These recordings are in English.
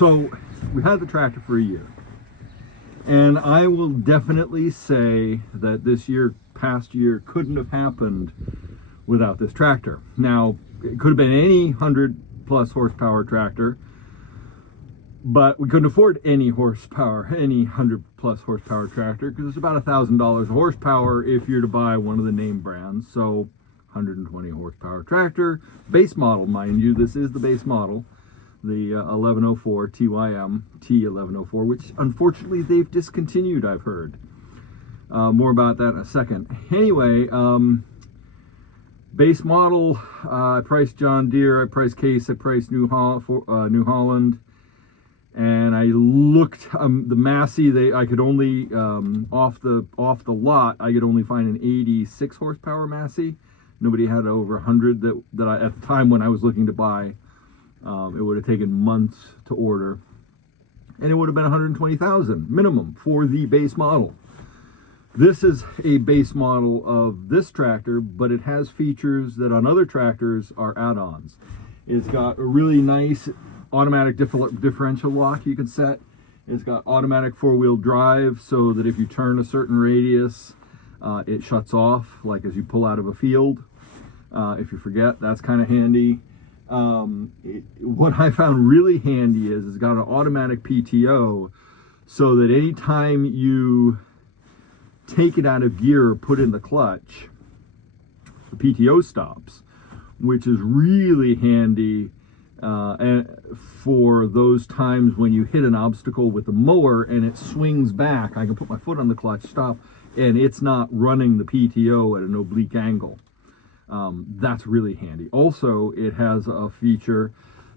So we had the tractor for a year, and I will definitely say that this past year couldn't have happened without this tractor. Now, it could have been any 100+ horsepower tractor, but we couldn't afford any 100+ horsepower tractor, because it's about $1,000 a horsepower if you're to buy one of the name brands. So 120 horsepower tractor, base model, mind you, this is the base model, the 1104 TYM T1104, which unfortunately they've discontinued, I've heard. More about that in a second. Anyway, base model, I priced John Deere, I priced Case, I priced New Holland, and I looked, the Massey, I could only, off the lot, I could only find an 86 horsepower Massey. Nobody had over 100 that I, at the time when I was looking to buy. It would have taken months to order, and it would have been 120,000 minimum for the base model. This is a base model of this tractor, but it has features that on other tractors are add-ons. It's got a really nice automatic differential lock you can set. It's got automatic four-wheel drive, so that if you turn a certain radius, it shuts off, like as you pull out of a field. If you forget, that's kind of handy. What I found really handy is it's got an automatic PTO, so that anytime you take it out of gear or put in the clutch, the PTO stops, which is really handy and for those times when you hit an obstacle with the mower and it swings back. I can put my foot on the clutch, stop, and it's not running the PTO at an oblique angle. That's really handy. Also, it has a feature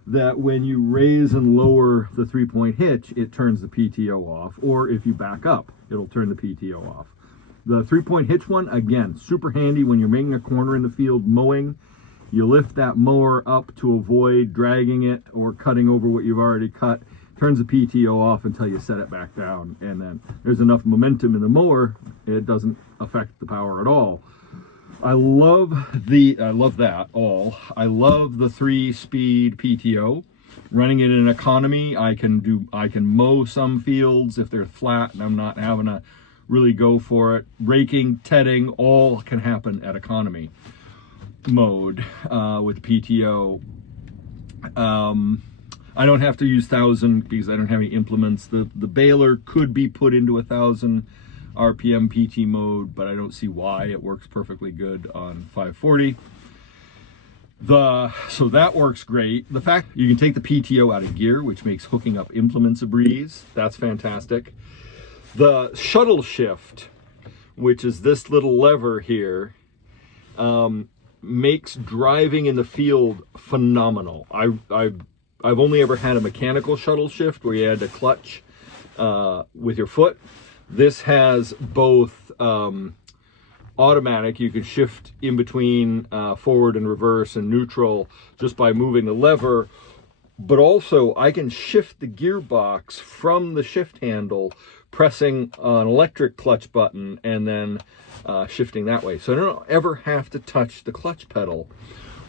that when you raise and lower the 3-point hitch, it turns the PTO off, or if you back up, it'll turn the PTO off. The 3-point hitch one, again, super handy when you're making a corner in the field mowing. You lift that mower up to avoid dragging it or cutting over what you've already cut. Turns the PTO off until you set it back down, and then there's enough momentum in the mower, it doesn't affect the power at all. I love that all. I love the 3-speed PTO. Running it in economy, I can mow some fields if they're flat and I'm not having to really go for it. Raking, tedding, all can happen at economy mode with PTO. I don't have to use 1,000 because I don't have any implements. The baler could be put into 1,000 RPM PT mode, but I don't see why. It works perfectly good on 540. So that works great. The fact you can take the PTO out of gear, which makes hooking up implements a breeze, that's fantastic. The shuttle shift, which is this little lever here, makes driving in the field phenomenal. I've only ever had a mechanical shuttle shift where you had to clutch with your foot. This has both automatic, you can shift in between forward and reverse and neutral just by moving the lever, but also I can shift the gearbox from the shift handle, pressing an electric clutch button and then shifting that way. So I don't ever have to touch the clutch pedal,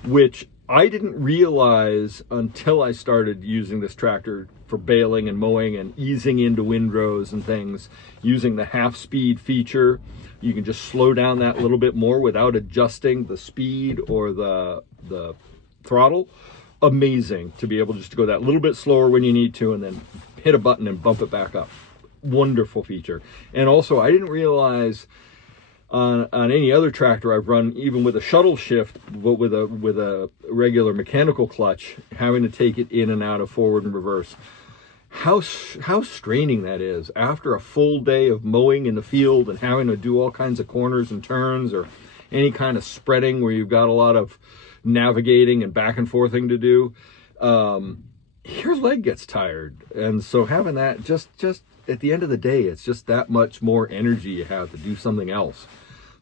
which I didn't realize until I started using this tractor for baling and mowing and easing into windrows and things. Using the half-speed feature, you can just slow down that little bit more without adjusting the speed or the throttle. Amazing to be able just to go that little bit slower when you need to and then hit a button and bump it back up. Wonderful feature. And also, I didn't realize on any other tractor I've run, even with a shuttle shift, but with a regular mechanical clutch, having to take it in and out of forward and reverse, how straining that is after a full day of mowing in the field and having to do all kinds of corners and turns or any kind of spreading where you've got a lot of navigating and back and forthing to do. Your leg gets tired, and so having that, just at the end of the day, it's just that much more energy you have to do something else.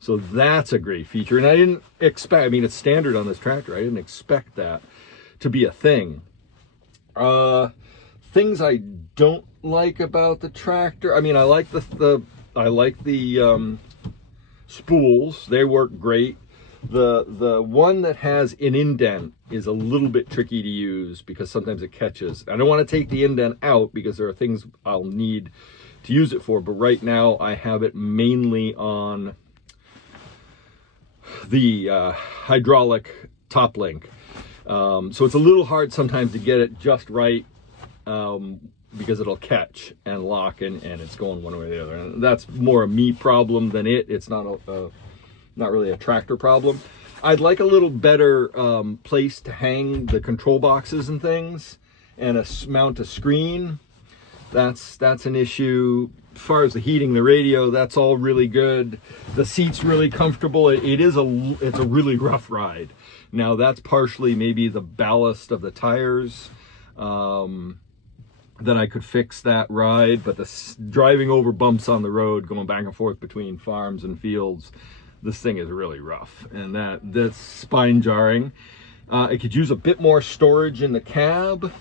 So that's a great feature, and I didn't expect, I mean, it's standard on this tractor. I didn't expect that to be a thing. Things I don't like about the tractor, I mean, I like the spools. They work great. The one that has an indent is a little bit tricky to use because sometimes it catches. I don't want to take the indent out because there are things I'll need to use it for, but right now I have it mainly on the hydraulic top link. So it's a little hard sometimes to get it just right because it'll catch and lock and it's going one way or the other. And that's more a me problem than it. It's not not really a tractor problem. I'd like a little better place to hang the control boxes and things and mount a screen. That's an issue. As far as the heating, the radio, that's all really good. The seat's really comfortable. It's a really rough ride. Now that's partially maybe the ballast of the tires. That I could fix that ride, but driving over bumps on the road, going back and forth between farms and fields, this thing is really rough, and that's spine jarring. It could use a bit more storage in the cab,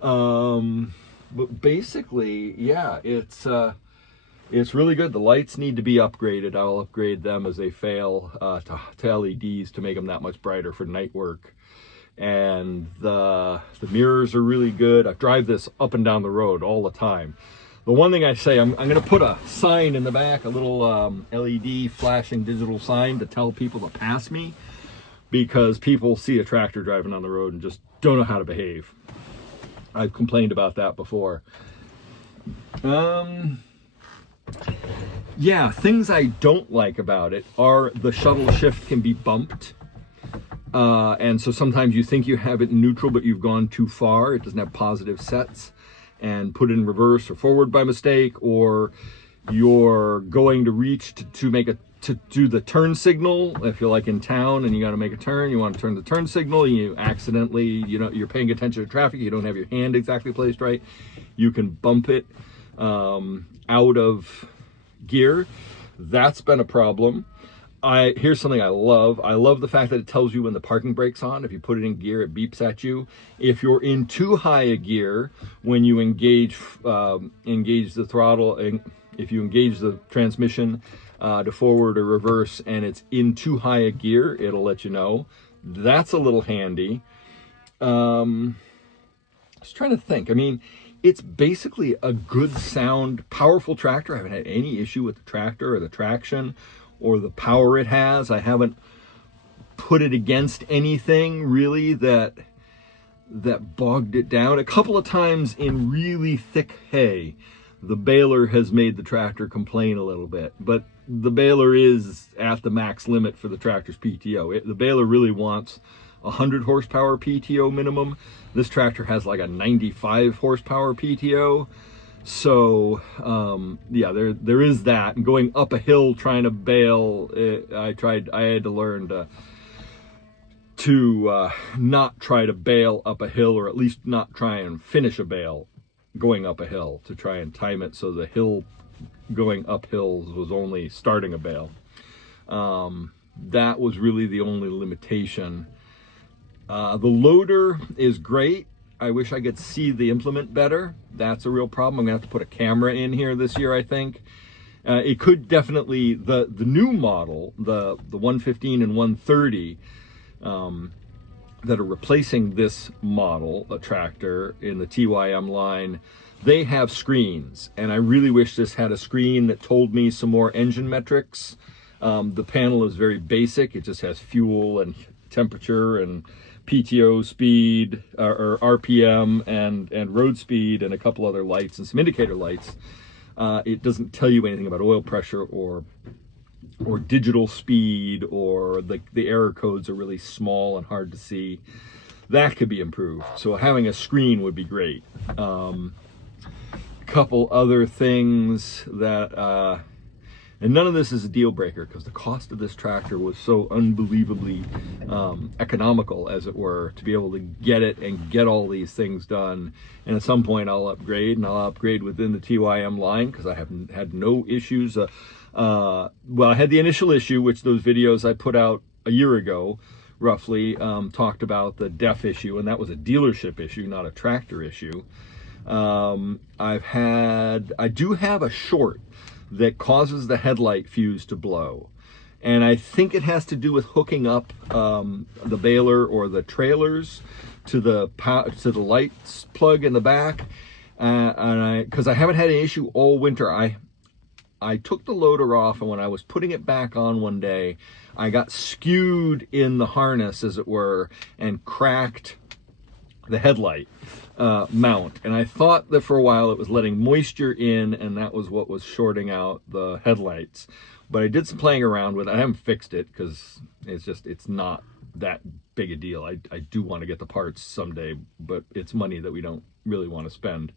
but basically, yeah, it's really good. The lights need to be upgraded. I'll upgrade them as they fail to LEDs to make them that much brighter for night work. And the mirrors are really good. I drive this up and down the road all the time. The one thing I say, I'm going to put a sign in the back, a little LED flashing digital sign to tell people to pass me, because people see a tractor driving on the road and just don't know how to behave. I've complained about that before. Yeah, things I don't like about it are the shuttle shift can be bumped. And so sometimes you think you have it in neutral, but you've gone too far. It doesn't have positive sets and put it in reverse or forward by mistake, or you're going to reach to do the turn signal. If you're like in town and you got to make a turn, you want to turn the turn signal, you accidentally, you're paying attention to traffic, you don't have your hand exactly placed right, you can bump it out of gear. That's been a problem. Here's something I love. I love the fact that it tells you when the parking brake's on. If you put it in gear, it beeps at you. If you're in too high a gear, when you engage the throttle, and if you engage the transmission to forward or reverse, and it's in too high a gear, it'll let you know. That's a little handy. I was trying to think. I mean, it's basically a good sound, powerful tractor. I haven't had any issue with the tractor or the traction or the power it has. I haven't put it against anything really that bogged it down. A couple of times in really thick hay, the baler has made the tractor complain a little bit, but the baler is at the max limit for the tractor's PTO. The baler really wants 100 horsepower PTO minimum. This tractor has like a 95 horsepower PTO. So yeah, there is that. And going up a hill trying to bale, I had to learn to not try to bale up a hill, or at least not try and finish a bale going up a hill, to try and time it so the hill going up hills was only starting a bale. That was really the only limitation. The loader is great. I wish I could see the implement better. That's a real problem. I'm gonna have to put a camera in here this year, I think. It could definitely, the new model, the 115 and 130 that are replacing this model, a tractor in the TYM line, they have screens. And I really wish this had a screen that told me some more engine metrics. The panel is very basic. It just has fuel and temperature and PTO speed or RPM and road speed and a couple other lights and some indicator lights. It doesn't tell you anything about oil pressure or digital speed, or the error codes are really small and hard to see. That could be improved. So having a screen would be great. A couple other things that and none of this is a deal breaker, because the cost of this tractor was so unbelievably economical, as it were, to be able to get it and get all these things done. And at some point I'll upgrade, and I'll upgrade within the TYM line, because I haven't had no issues. Well, I had the initial issue, which those videos I put out a year ago, roughly, talked about the DEF issue, and that was a dealership issue, not a tractor issue. I do have a short that causes the headlight fuse to blow, and I think it has to do with hooking up the baler or the trailers to the lights plug in the back. Because I haven't had an issue all winter. I took the loader off, and when I was putting it back on one day, I got skewed in the harness, as it were, and cracked the headlight mount. And I thought that for a while it was letting moisture in, and that was what was shorting out the headlights. But I did some playing around with it. I haven't fixed it because it's not that big a deal. I do want to get the parts someday, but it's money that we don't really want to spend.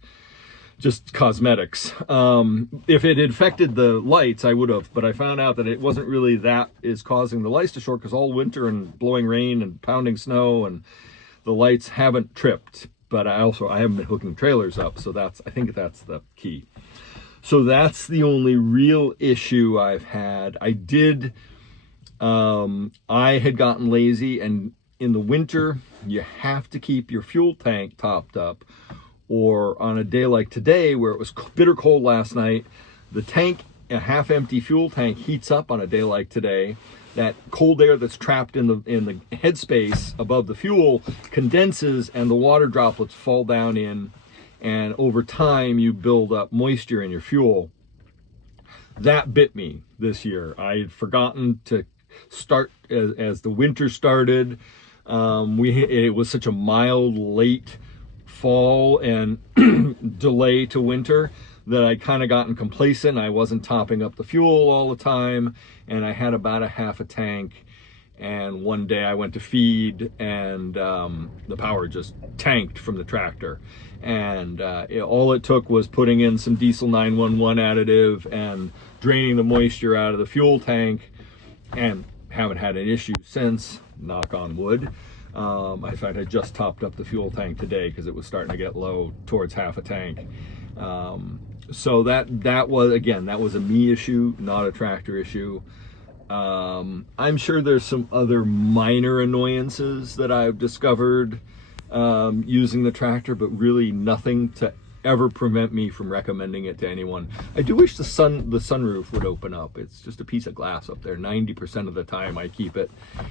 Just cosmetics. If it had affected the lights, I would have, but I found out that it wasn't really that is causing the lights to short, because all winter and blowing rain and pounding snow, and the lights haven't tripped. But I haven't been hooking trailers up, so I think that's the key. So that's the only real issue I've had. I had gotten lazy, and in the winter you have to keep your fuel tank topped up, or on a day like today where it was bitter cold last night, the tank, a half empty fuel tank, heats up on a day like today. That cold air that's trapped in the headspace above the fuel condenses, and the water droplets fall down in, and over time you build up moisture in your fuel. That bit me this year. I had forgotten to start as the winter started. It was such a mild late fall and delay to winter that I kind of gotten complacent. I wasn't topping up the fuel all the time, and I had about a half a tank. And one day I went to feed, and the power just tanked from the tractor. And all it took was putting in some diesel 911 additive and draining the moisture out of the fuel tank, and haven't had an issue since, knock on wood. In fact, I just topped up the fuel tank today because it was starting to get low towards half a tank. So that was a me issue, not a tractor issue. I'm sure there's some other minor annoyances that I've discovered using the tractor, but really nothing to ever prevent me from recommending it to anyone. I do wish the sunroof would open up. It's just a piece of glass up there. 90% of the time I keep it.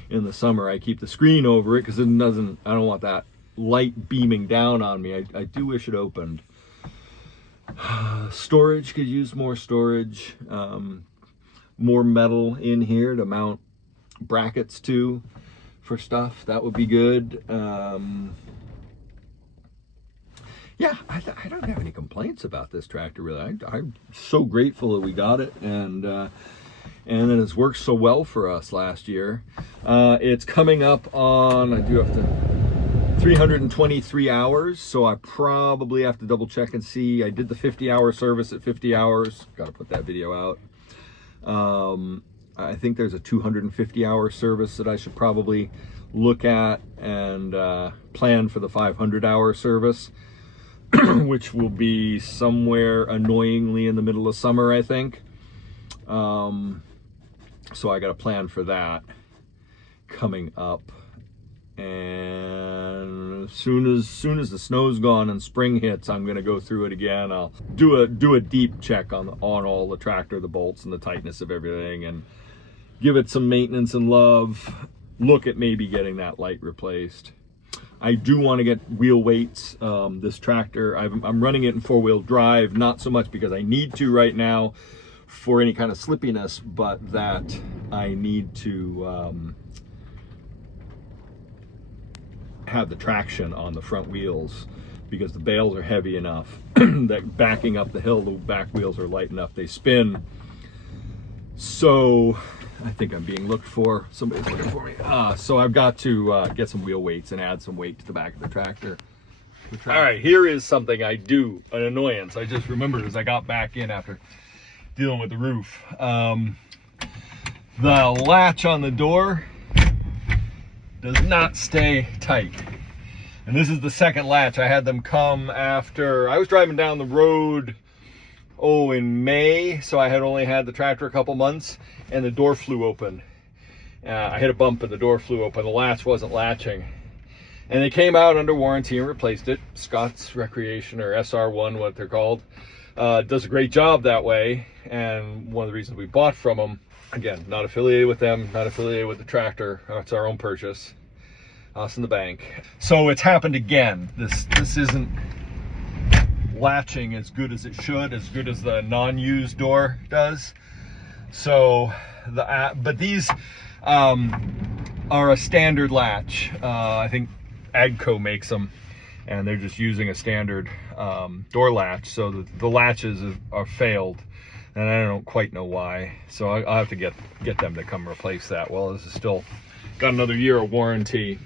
In the summer I keep the screen over it because I don't want that light beaming down on me. I do wish it opened. Storage, could use more storage. More metal in here to mount brackets to for stuff. That would be good. Yeah, I don't have any complaints about this tractor, really. I'm so grateful that we got it, and that it's worked so well for us last year. It's coming up on, I do have to, 323 hours, so I probably have to double check and see. I did the 50-hour service at 50 hours. Got to put that video out. I think there's a 250-hour service that I should probably look at and plan for the 500-hour service. Which will be somewhere annoyingly in the middle of summer, I think. So I got a plan for that coming up. And as soon as the snow's gone and spring hits, I'm going to go through it again. I'll do a deep check on all the tractor, the bolts, and the tightness of everything, and give it some maintenance and love. Look at maybe getting that light replaced. I do want to get wheel weights. This tractor, I'm running it in 4-wheel drive, not so much because I need to right now for any kind of slippiness, but that I need to have the traction on the front wheels, because the bales are heavy enough that backing up the hill, the back wheels are light enough, they spin. So I think I'm being looked for. Somebody's looking for me. So I've got to get some wheel weights and add some weight to the back of the tractor. All right, here is something I do, an annoyance. I just remembered as I got back in after dealing with the roof. The latch on the door does not stay tight. And this is the second latch. I had them come after, I was driving down the road, in May, so I had only had the tractor a couple months, and the door flew open. I hit a bump and the door flew open. The latch wasn't latching. And they came out under warranty and replaced it. Scott's Recreation, or SR1, what they're called, does a great job that way. And one of the reasons we bought from them Again, not affiliated with them, not affiliated with the tractor. It's our own purchase, us and the bank. So it's happened again. This isn't latching as good as it should, as good as the non-used door does. So but these are a standard latch. I think Agco makes them, and they're just using a standard door latch. So the latches are failed, and I don't quite know why. So I'll have to get them to come replace that. Well, this is still got another year of warranty.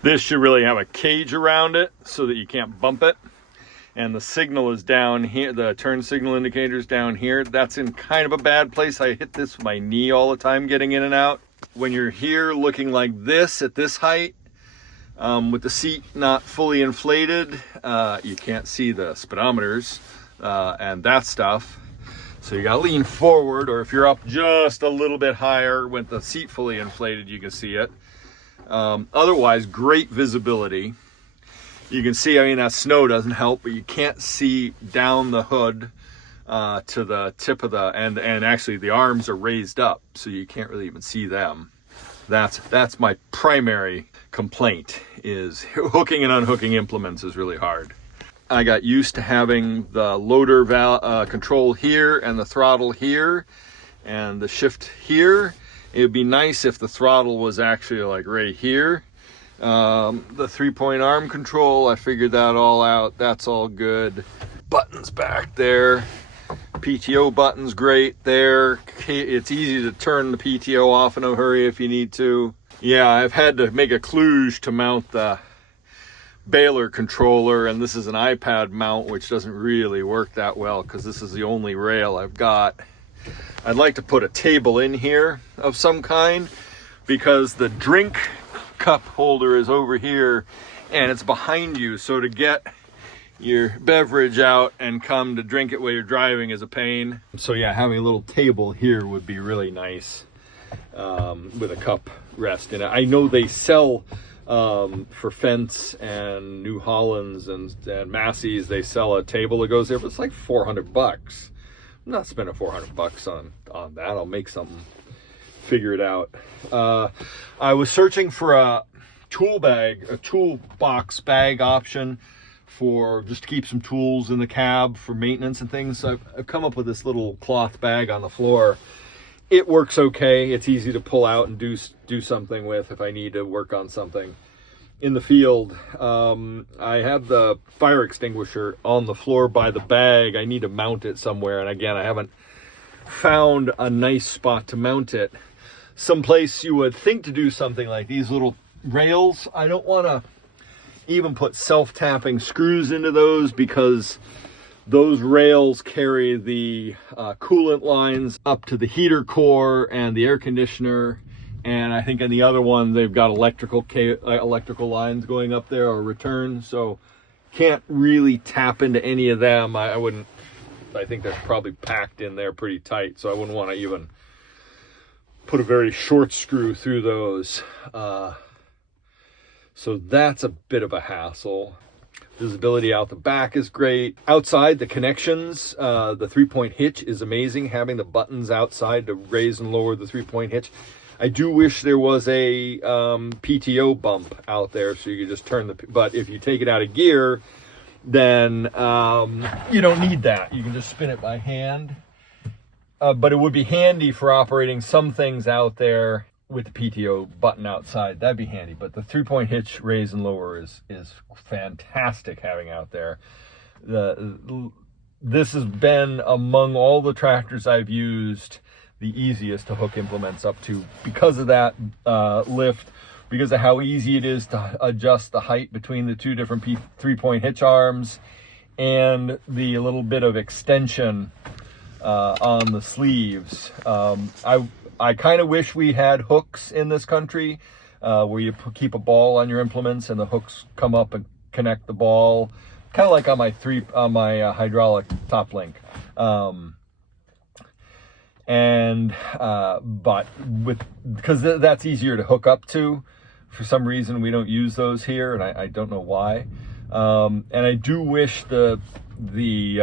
This should really have a cage around it so that you can't bump it. And the signal is down here, the turn signal indicator is down here. That's in kind of a bad place. I hit this with my knee all the time getting in and out. When you're here looking like this at this height, with the seat not fully inflated, you can't see the speedometers and that stuff. So you gotta lean forward, or if you're up just a little bit higher with the seat fully inflated, you can see it. Otherwise, great visibility. You can see, I mean, that snow doesn't help, but you can't see down the hood to the tip of the, and actually the arms are raised up, so you can't really even see them. That's my primary complaint, is hooking and unhooking implements is really hard. I got used to having the loader control here and the throttle here and the shift here. It would be nice if the throttle was actually like right here. The 3-point arm control, I figured that all out. That's all good. Buttons back there. PTO button's great there. It's easy to turn the PTO off in a hurry if you need to. Yeah, I've had to make a kludge to mount the baler controller, and this is an iPad mount, which doesn't really work that well because this is the only rail I've got. I'd like to put a table in here of some kind, because the drink cup holder is over here and it's behind you, so to get your beverage out and come to drink it while you're driving is a pain. So yeah, having a little table here would be really nice, with a cup rest in it. I know they sell for Fence and New Hollands and Massey's, they sell a table that goes there, but it's like $400. I'm not spending $400 on that. I'll make something, figure it out. I was searching for a toolbox bag option for just to keep some tools in the cab for maintenance and things. So I've come up with this little cloth bag on the floor. It works okay. It's easy to pull out and do something with if I need to work on something in the field. I have the fire extinguisher on the floor by the bag. I need to mount it somewhere, and again, I haven't found a nice spot to mount it. Someplace you would think to do something like these little rails. I don't want to even put self-tapping screws into those, because those rails carry the coolant lines up to the heater core and the air conditioner. And I think in the other one, they've got electrical lines going up there, or return. So can't really tap into any of them. I think that's probably packed in there pretty tight. So I wouldn't want to even put a very short screw through those. So that's a bit of a hassle. Visibility out the back is great. Outside, the connections, the 3-point hitch is amazing. Having the buttons outside to raise and lower the 3-point hitch. I do wish there was a PTO bump out there so you could just turn but if you take it out of gear, then you don't need that. You can just spin it by hand. But it would be handy for operating some things out there with the PTO button outside. That'd be handy. But the 3-point hitch raise and lower is fantastic having out there. This has been, among all the tractors I've used, the easiest to hook implements up to, because of that lift, because of how easy it is to adjust the height between the two different 3-point hitch arms, and the little bit of extension on the sleeves. I kind of wish we had hooks in this country where you keep a ball on your implements and the hooks come up and connect the ball, kind of like on my hydraulic top link. But because that's easier to hook up to. For some reason we don't use those here, and I don't know why. And I do wish we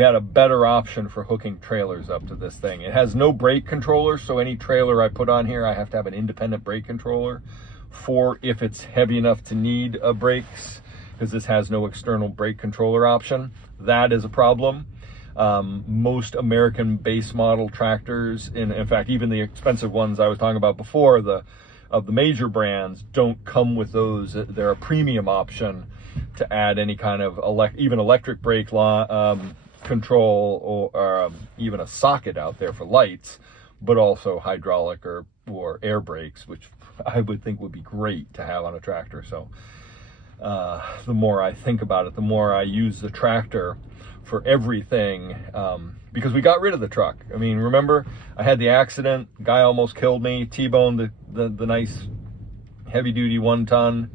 had a better option for hooking trailers up to this thing. It has no brake controller, so any trailer I put on here, I have to have an independent brake controller for if it's heavy enough to need brakes, because this has no external brake controller option. That is a problem. Most American base model tractors, in fact, even the expensive ones I was talking about before, of the major brands, don't come with those. They're a premium option to add any kind of even electric brake control, or even a socket out there for lights, but also hydraulic or air brakes, which I would think would be great to have on a tractor. So the more I think about it, the more I use the tractor for everything, because we got rid of the truck. I mean, remember, I had the accident, guy almost killed me, T-boned the nice heavy-duty 1-ton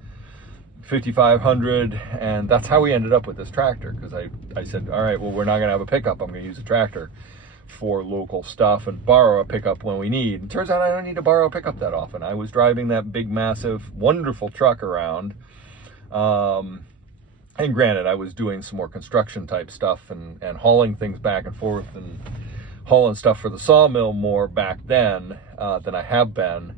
5500, and that's how we ended up with this tractor, because I said, all right, well, we're not gonna have a pickup, I'm gonna use a tractor for local stuff and borrow a pickup when we need. And turns out I don't need to borrow a pickup that often. I was driving that big, massive, wonderful truck around, and granted, I was doing some more construction type stuff and hauling things back and forth and hauling stuff for the sawmill more back then than I have been.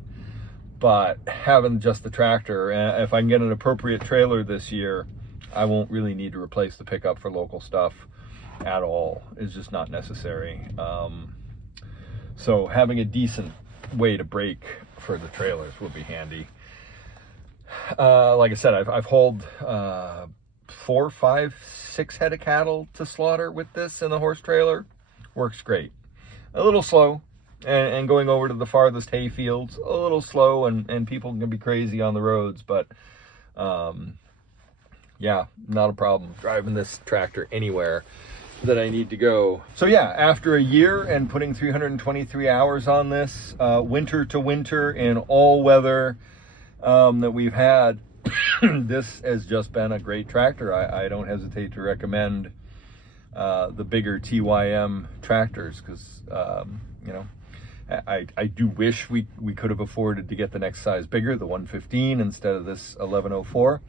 But having just the tractor, if I can get an appropriate trailer this year, I won't really need to replace the pickup for local stuff at all. It's just not necessary. So having a decent way to brake for the trailers would be handy. Like I said, I've hauled 4, 5, 6 head of cattle to slaughter with this in the horse trailer. Works great. A little slow, and going over to the farthest hay fields, a little slow, and people can be crazy on the roads, but yeah, not a problem driving this tractor anywhere that I need to go. So yeah, after a year and putting 323 hours on this, winter to winter in all weather that we've had, this has just been a great tractor. I don't hesitate to recommend the bigger TYM tractors, because you know, I do wish we could have afforded to get the next size bigger, the 115 instead of this 1104.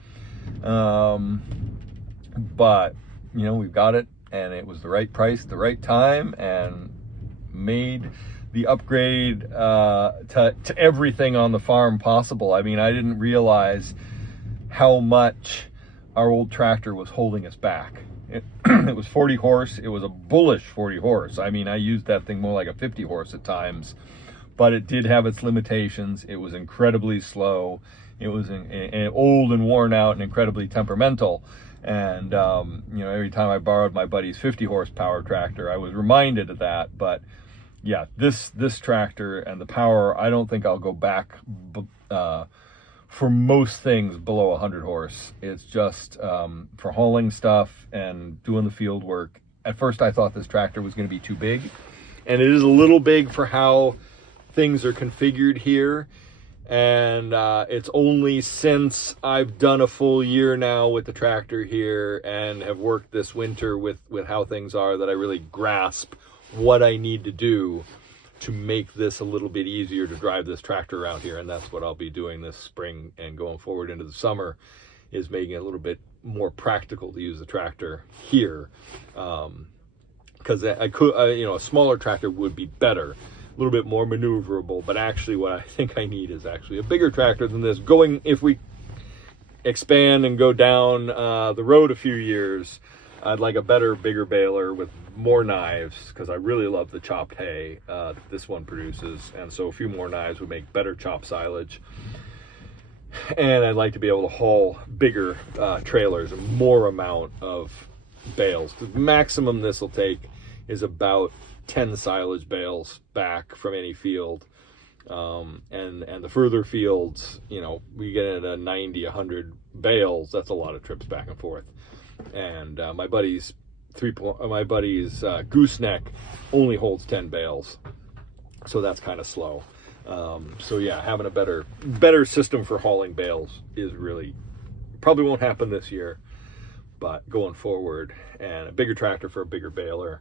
But you know, we've got it, and it was the right price, the right time, and made the upgrade to everything on the farm possible. I mean, I didn't realize how much our old tractor was holding us back. It was 40 horse. It was a bullish 40 horse. I mean, I used that thing more like a 50 horse at times, but it did have its limitations. It was incredibly slow. It was old and worn out and incredibly temperamental. And you know, every time I borrowed my buddy's 50 horsepower tractor, I was reminded of that. But yeah, this tractor and the power, I don't think I'll go back for most things below 100 horse. It's just for hauling stuff and doing the field work. At first I thought this tractor was going to be too big, and it is a little big for how things are configured here. And it's only since I've done a full year now with the tractor here and have worked this winter with how things are that I really grasp what I need to do to make this a little bit easier to drive this tractor around here. And that's what I'll be doing this spring and going forward into the summer, is making it a little bit more practical to use the tractor here. Because I could, you know, a smaller tractor would be better, a little bit more maneuverable, but actually what I think I need is actually a bigger tractor than this. If we expand and go down the road a few years, I'd like a better, bigger baler with more knives, because I really love the chopped hay that this one produces, and so a few more knives would make better chop silage. And I'd like to be able to haul bigger trailers, a more amount of bales. The maximum this will take is about 10 silage bales back from any field, and the further fields, you know, we get into 90, 100 bales. That's a lot of trips back and forth. And my buddy's gooseneck only holds 10 bales, so that's kind of slow. So yeah, having a better system for hauling bales is really, probably won't happen this year, but going forward, and a bigger tractor for a bigger baler,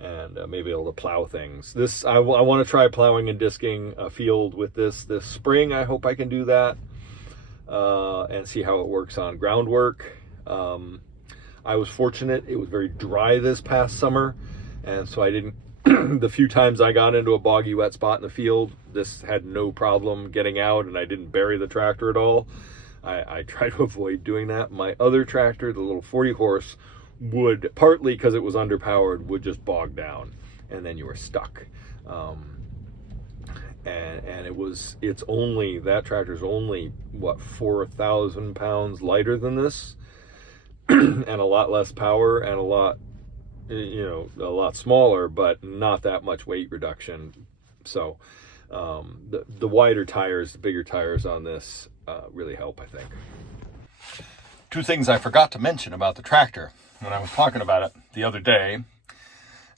and maybe able to plow things. I want to try plowing and disking a field with this spring. I hope I can do that. and see how it works on groundwork. I was fortunate, it was very dry this past summer, and so I didn't, the few times I got into a boggy wet spot in the field, this had no problem getting out, and I didn't bury the tractor at all. I try to avoid doing that. My other tractor, the little 40 horse, would, partly because it was underpowered, would just bog down, and then you were stuck. And that tractor's only, what, 4,000 pounds lighter than this, and a lot less power, and a lot smaller, but not that much weight reduction. So the wider tires, the bigger tires on this really help, I think. Two things I forgot to mention about the tractor when I was talking about it the other day,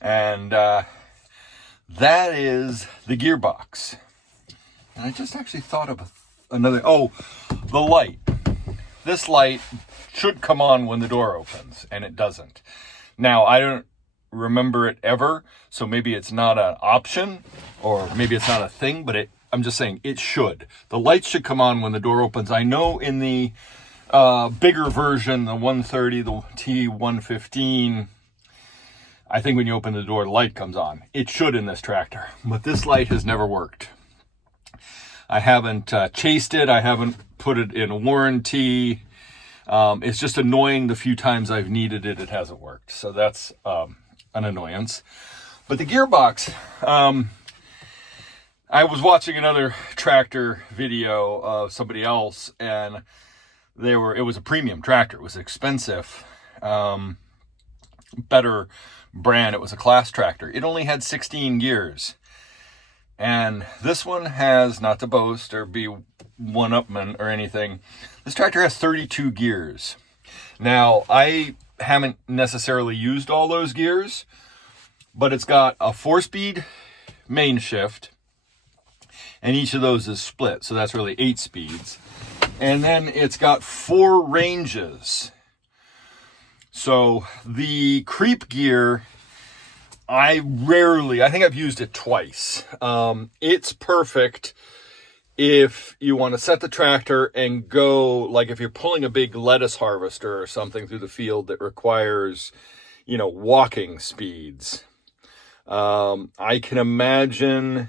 and that is the gearbox. And I just actually thought of another, the light. This light should come on when the door opens, and it doesn't. Now, I don't remember it ever, so maybe it's not an option, or maybe it's not a thing, but I'm just saying it should. The lights should come on when the door opens. I know in the bigger version, the 130, the T1104, I think when you open the door, the light comes on. It should in this tractor, but this light has never worked. I haven't chased it. I haven't put it in a warranty. It's just annoying the few times I've needed it, it hasn't worked. So that's an annoyance. But the gearbox, I was watching another tractor video of somebody else, and it was a premium tractor. It was expensive, better brand. It was a class tractor. It only had 16 gears. And this one has, not to boast or be one-upman or anything, this tractor has 32 gears. Now, I haven't necessarily used all those gears, but it's got a 4-speed main shift, and each of those is split, so that's really 8 speeds. And then it's got 4 ranges. So the creep gear, I think I've used it twice. It's perfect if you want to set the tractor and go, like if you're pulling a big lettuce harvester or something through the field that requires, walking speeds. I can imagine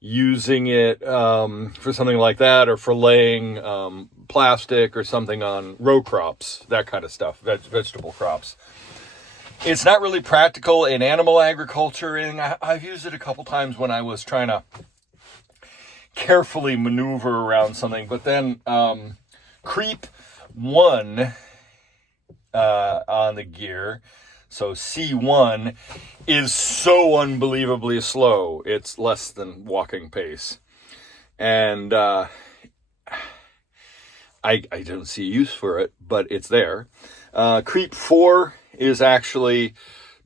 using it for something like that, or for laying plastic or something on row crops, that kind of stuff, vegetable crops. It's not really practical in animal agriculture, and I've used it a couple times when I was trying to carefully maneuver around something. But then creep 1 on the gear, so C1, is so unbelievably slow. It's less than walking pace. And I don't see use for it, but it's there. Creep 4 is actually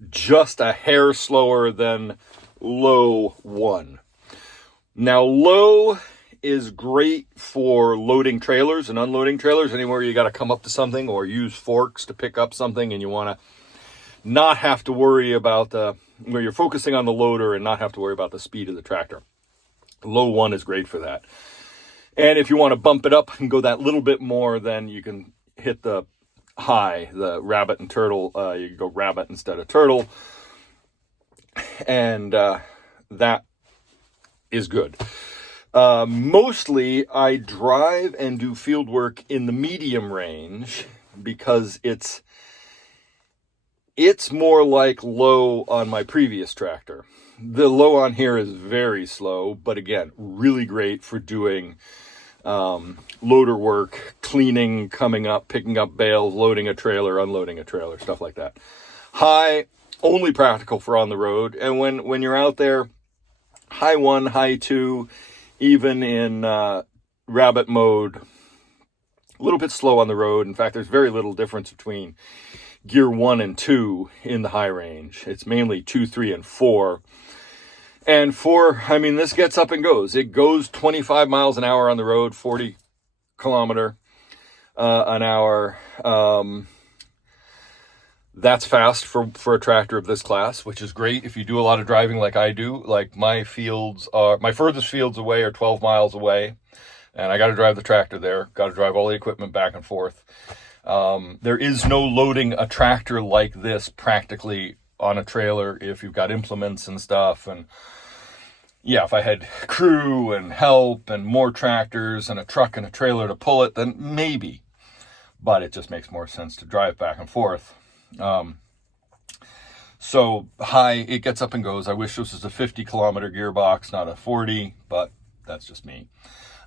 just a hair slower than low 1. Now, low is great for loading trailers and unloading trailers, anywhere you got to come up to something or use forks to pick up something, and you want to not have to worry about where you're focusing on the loader and not have to worry about the speed of the tractor. Low 1 is great for that. And if you want to bump it up and go that little bit more, then you can hit the high, the rabbit and turtle. You can go rabbit instead of turtle, and that is good. Mostly I drive and do field work in the medium range because it's more like low on my previous tractor. The low on here is very slow, but again, really great for doing loader work, cleaning, coming up, picking up bales, loading a trailer, unloading a trailer, stuff like that. High, only practical for on the road. And when you're out there, high 1, high 2, even in rabbit mode, a little bit slow on the road. In fact, there's very little difference between gear 1 and 2 in the high range. It's mainly 2, 3, and 4. And 4, this gets up and goes. It goes 25 miles an hour on the road, 40 kilometer an hour. That's fast for a tractor of this class, which is great if you do a lot of driving like I do. Like my furthest fields away are 12 miles away. and I got to drive the tractor there, got to drive all the equipment back and forth. There is no loading a tractor like this practically on a trailer if you've got implements and stuff. And yeah, if I had crew and help and more tractors and a truck and a trailer to pull it, then maybe. But it just makes more sense to drive back and forth. So high, it gets up and goes. I wish this was a 50-kilometer gearbox, not a 40, but that's just me.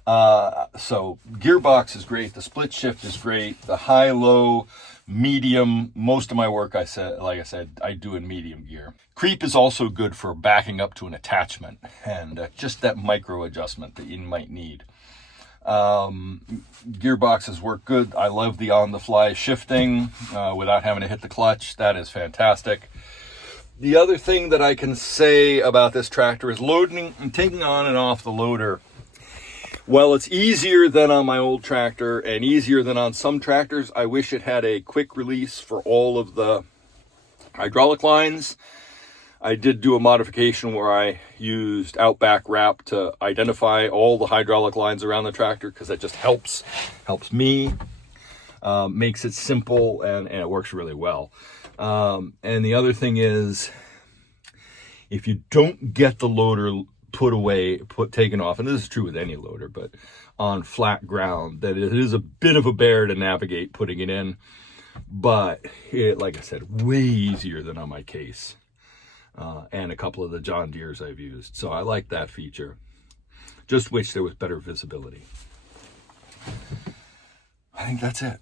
So gearbox is great. The split shift is great. The high, low, medium, most of my work, like I said, I do in medium gear. Creep is also good for backing up to an attachment and just that micro adjustment that you might need. Gearboxes work good. I love the on-the-fly shifting without having to hit the clutch. That is fantastic. The other thing that I can say about this tractor is loading and taking on and off the loader. Well, it's easier than on my old tractor and easier than on some tractors. I wish it had a quick release for all of the hydraulic lines. I did do a modification where I used Outback wrap to identify all the hydraulic lines around the tractor because that just helps me, makes it simple, and it works really well. And the other thing is, if you don't get the loader taken off, and this is true with any loader, but on flat ground, that it is a bit of a bear to navigate putting it in, but it, like I said, way easier than on my case, and a couple of the John Deeres I've used. So I like that feature. Just wish there was better visibility. I think that's it.